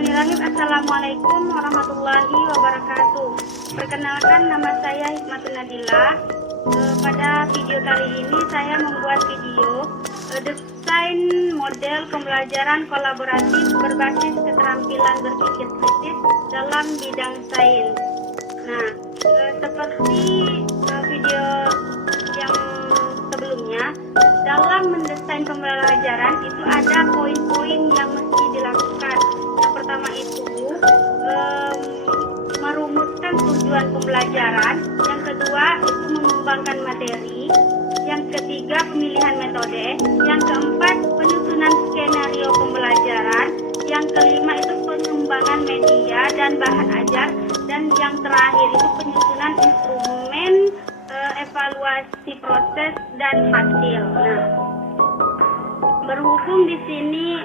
Bismillahirrahmanirrahim. Assalamualaikum warahmatullahi wabarakatuh. Perkenalkan, nama saya Hikmatun Nadila. Pada video kali ini saya membuat video desain model pembelajaran kolaboratif berbasis keterampilan berpikir kritis dalam bidang sains. Nah, seperti video yang sebelumnya, dalam mendesain pembelajaran itu ada poin-poin yang mesti dilakukan. Yang pertama itu merumuskan tujuan pembelajaran, yang kedua itu mengembangkan materi, yang ketiga pemilihan metode, yang keempat penyusunan skenario pembelajaran, yang kelima itu pengembangan media dan bahan ajar, dan yang terakhir itu penyusunan instrumen evaluasi proses dan hasil. Nah, berhubung di sini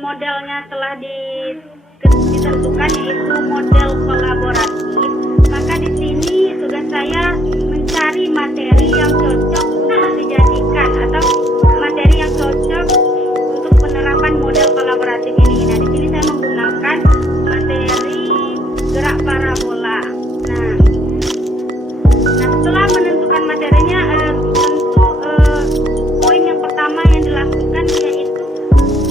modelnya telah ditentukan yaitu model kolaboratif, maka di sini tugas saya mencari materi yang cocok untuk dijadikan atau materi yang cocok untuk penerapan model kolaboratif ini. Nah, di sini saya menggunakan materi gerak parabola. Nah, setelah menentukan materinya, tentu poin yang pertama yang dilakukan yaitu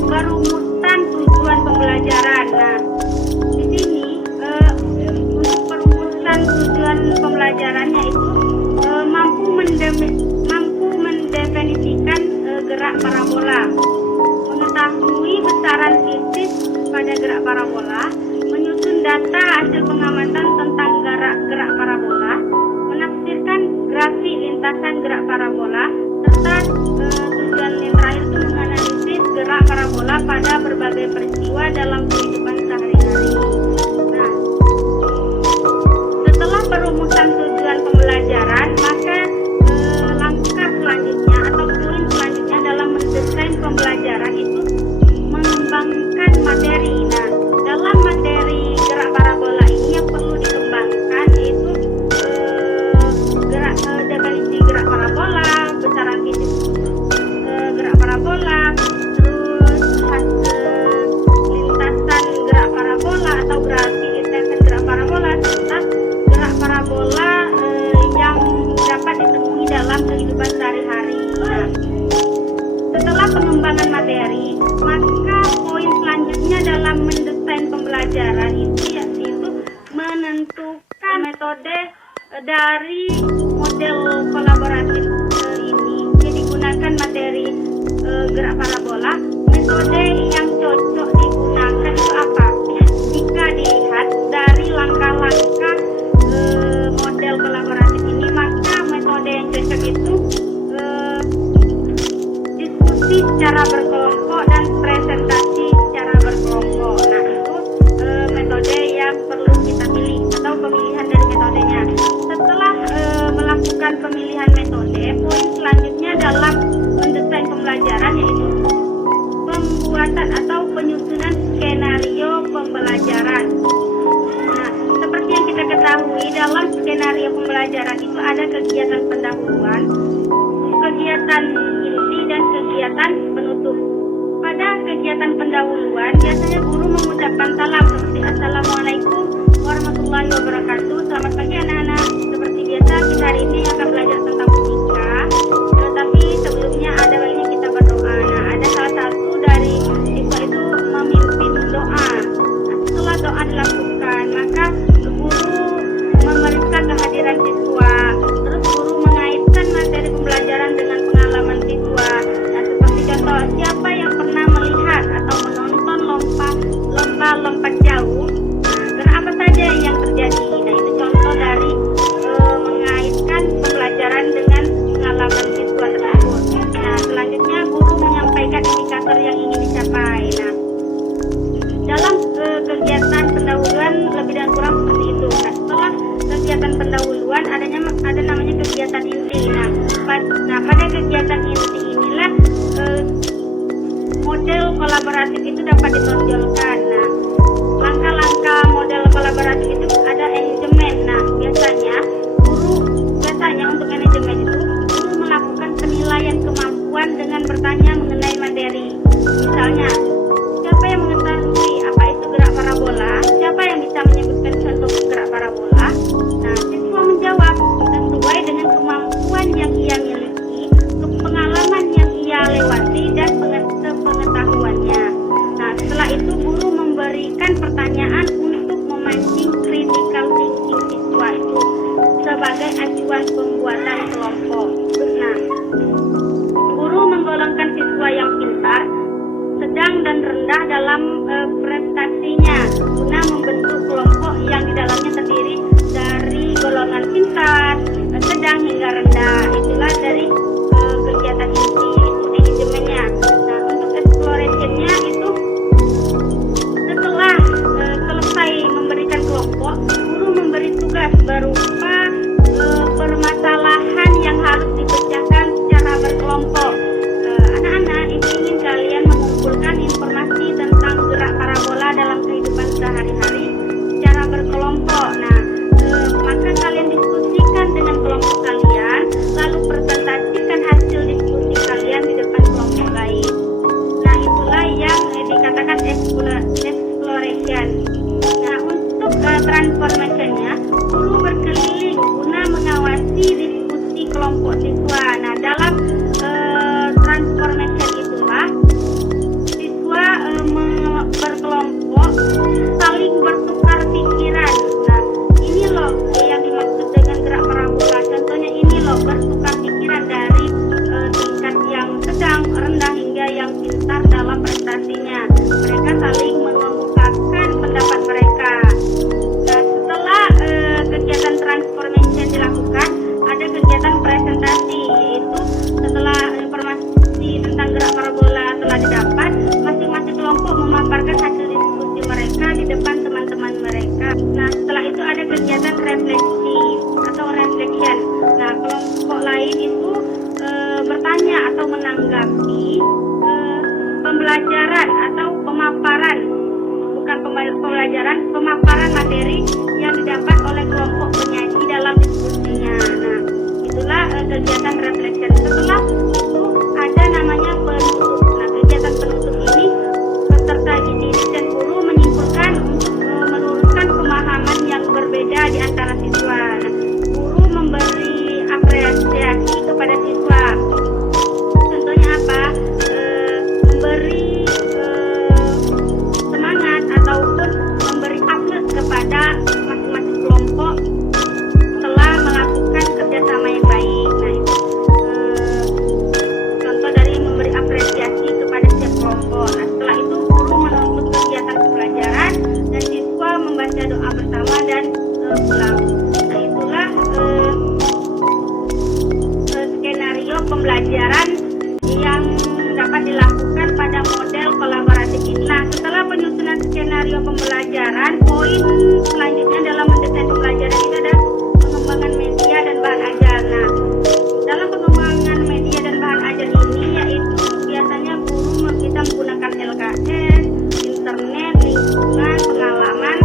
perumusan tujuan pembelajaran. Nah, di sini untuk perumusan tujuan pembelajarannya itu mampu mendefinisikan gerak parabola, mengetahui besaran titik pada gerak parabola, menyusun data hasil pengamatan tentang gerak parabola, menafsirkan grafik lintasan gerak parabola, serta tujuan yang terakhir itu menganalisis gerak parabola pada berbagai peristiwa dalam kehidupan sehari-hari. Nah, setelah perumusan tujuan pembelajaran, maka langkah selanjutnya atau poin selanjutnya dalam mendesain pembelajaran itu mengembangkan materi. Nah, dalam materi gerak parabola ini yang perlu dikembangkan yaitu definisi gerak parabola, besaran titik gerak parabola, terus lintasan gerak parabola atau grafik lintasan gerak parabola, serta gerak parabola yang dapat ditemui dalam kehidupan sehari-hari. Nah, setelah pengembangan materi, maka poin selanjutnya dalam mendesain pembelajaran itu yaitu menentukan metode dari model kolaboratif ini. Jadi gunakan materi gerak parabola. Metode yang cocok digunakan itu apa? Jika dilihat dari langkah-langkah model kolaboratif ini, maka metode yang cocok itu diskusi secara berkelompok dan presentasi secara berkelompok. Nah, itu metode yang perlu kita pilih atau pemilihan dari metodenya. Setelah melakukan pemilihan metode, poin selanjutnya dalam mendesain pembelajaran yaitu pembuatan atau penyusunan skenario pembelajaran. Nah, seperti yang kita ketahui, dalam skenario pembelajaran itu ada kegiatan pendahuluan, kegiatan inti, dan kegiatan penutup. Pada kegiatan pendahuluan, biasanya guru mengucapkan salam seperti Assalamualaikum warahmatullahi wabarakatuh. Selamat pagi anak-anak. Seperti biasa kita hari ini akan belajar tentang fisika. Tapi sebelumnya ada baiknya kita berdoa. Nah, ada salah satu dari siswa itu memimpin doa. Nah, setelah doa dilakukan, maka guru memeriksa kehadiran siswa. Terus guru mengaitkan materi pembelajaran dengan pengalaman siswa. Nah, seperti contoh, siapa yang pernah melihat atau menonton lomba jauh? Apa saja yang terjadi? Nah, itu contoh dari mengaitkan pembelajaran dengan pengalaman siswa tersebut. Nah, selanjutnya guru menyampaikan indikator yang ingin dicapai. Nah, dalam kegiatan pendahuluan lebih dan kurang seperti itu. Nah, setelah kegiatan pendahuluan ada namanya kegiatan inti. Nah, pada kegiatan inti inilah model kolaboratif itu dapat ditonjolkan. Nah, langkah-langkah model kolaboratif itu ada manajemen. Nah, biasanya untuk manajemen itu guru melakukan penilaian kemampuan dengan bertanya mengenai materi. Misalnya, siapa yang mengetahui apa itu gerak parabola? tujuan pembuatan kelompok. Nah, guru menggolongkan siswa yang pintar, sedang dan rendah dalam prestasinya guna membentuk kelompok yang di dalamnya terdiri dari golongan pintar, sedang hingga rendah. Itulah dari kegiatan inti manajemennya. Nah, untuk explorationnya itu setelah selesai memberikan kelompok, guru memberi tugas berupa permasalahan yang harus dipecahkan secara berkelompok. Anak-anak, ini ingin kalian mengumpulkan informasi tentang gerak parabola dalam kehidupan sehari-hari secara berkelompok. Nah, maka kalian diskusikan dengan kelompok kalian, lalu presentasikan hasil diskusi kalian di depan kelompok lain. Nah, itulah yang dikatakan exploration. Nah, untuk transformationnya, guru berkeliling guna mengawasi diskusi kelompok siswa. Nah, dalam transformation itulah siswa berkelompok saling bertukar pikiran. Nah, ini loh yang dimaksud dengan gerak parabola. Contohnya ini loh, bertukar pikiran dari tingkat yang sedang, rendah hingga yang pintar dalam prestasinya. Mereka saling mengemukakan pendapat mereka. Nah, setelah kegiatan transformation dilakukan, ada kegiatan presentasi, yaitu setelah informasi tentang gerak parabola telah didapat, masing-masing kelompok memaparkan hasil diskusi mereka di depan teman-teman mereka. Nah, setelah itu ada kegiatan refleksi atau reflection. Nah, kelompok lain itu bertanya atau menanggapi pembelajaran atau pemaparan, bukan pembelajaran, pemaparan materi yang didapat oleh kelompok penyaji dalam diskusinya. Nah, itulah kegiatan reflection. Setelah itu ada namanya penutup. Nah, kegiatan penutup ini peserta didik dan guru menyimpulkan untuk meluruskan pemahaman yang berbeda di antara siswa. Nah, guru memberi apresiasi kepada siswa. Contohnya apa? Memberi semangat ataupun memberi upload kepada masing-masing kelompok telah melakukan kerjasama yang baik. Nah, itu contoh dari memberi apresiasi kepada setiap kelompok. Nah, setelah itu guru menuntut kegiatan pembelajaran dan siswa membaca doa bersama dan pulang. Nah, itulah skenario pembelajaran yang dapat dilakukan pada model kolaboratif ini. Nah, setelah penyusunan skenario pembelajaran, poin selanjutnya dalam mendesain pembelajaran itu ada pengembangan media dan bahan ajar. Nah, dalam pengembangan media dan bahan ajar ini yaitu biasanya guru kita menggunakan LKS, internet, lingkungan, pengalaman,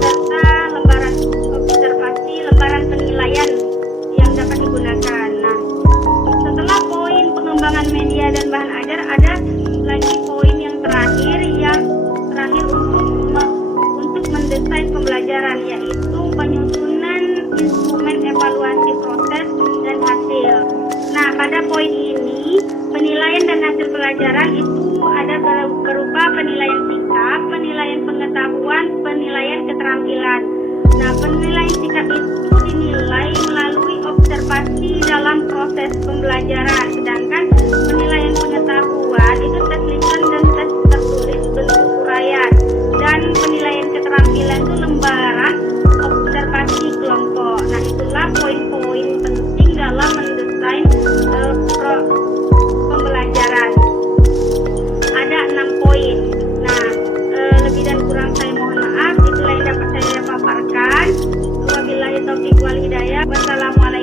serta lembaran observasi, lembaran penilaian yang dapat digunakan. Nah, setelah poin pengembangan media dan bahan ajar, ada lagi poin yang terakhir untuk mendesain pembelajaran, yaitu penyusunan instrumen evaluasi proses dan hasil. Nah, pada poin ini penilaian dan hasil pelajaran itu ada berupa penilaian sikap, penilaian pengetahuan, penilaian keterampilan. Nah, penilaian sikap itu dinilai melalui observasi dalam proses pembelajaran, sedangkan penilaian pengetahuan itu tes lisan dan tes tertulis bentuk uraian, dan penilaian keterampilan itu lembaran observasi kelompok. Nah, itulah poin-poin penting dalam mendesain pembelajaran. Ada 6 poin. Nah, lebih dan kurang saya mohon maaf. Itulah yang dapat saya paparkan. Wabillahi taufiq wal hidayah. Wassalamualaikum.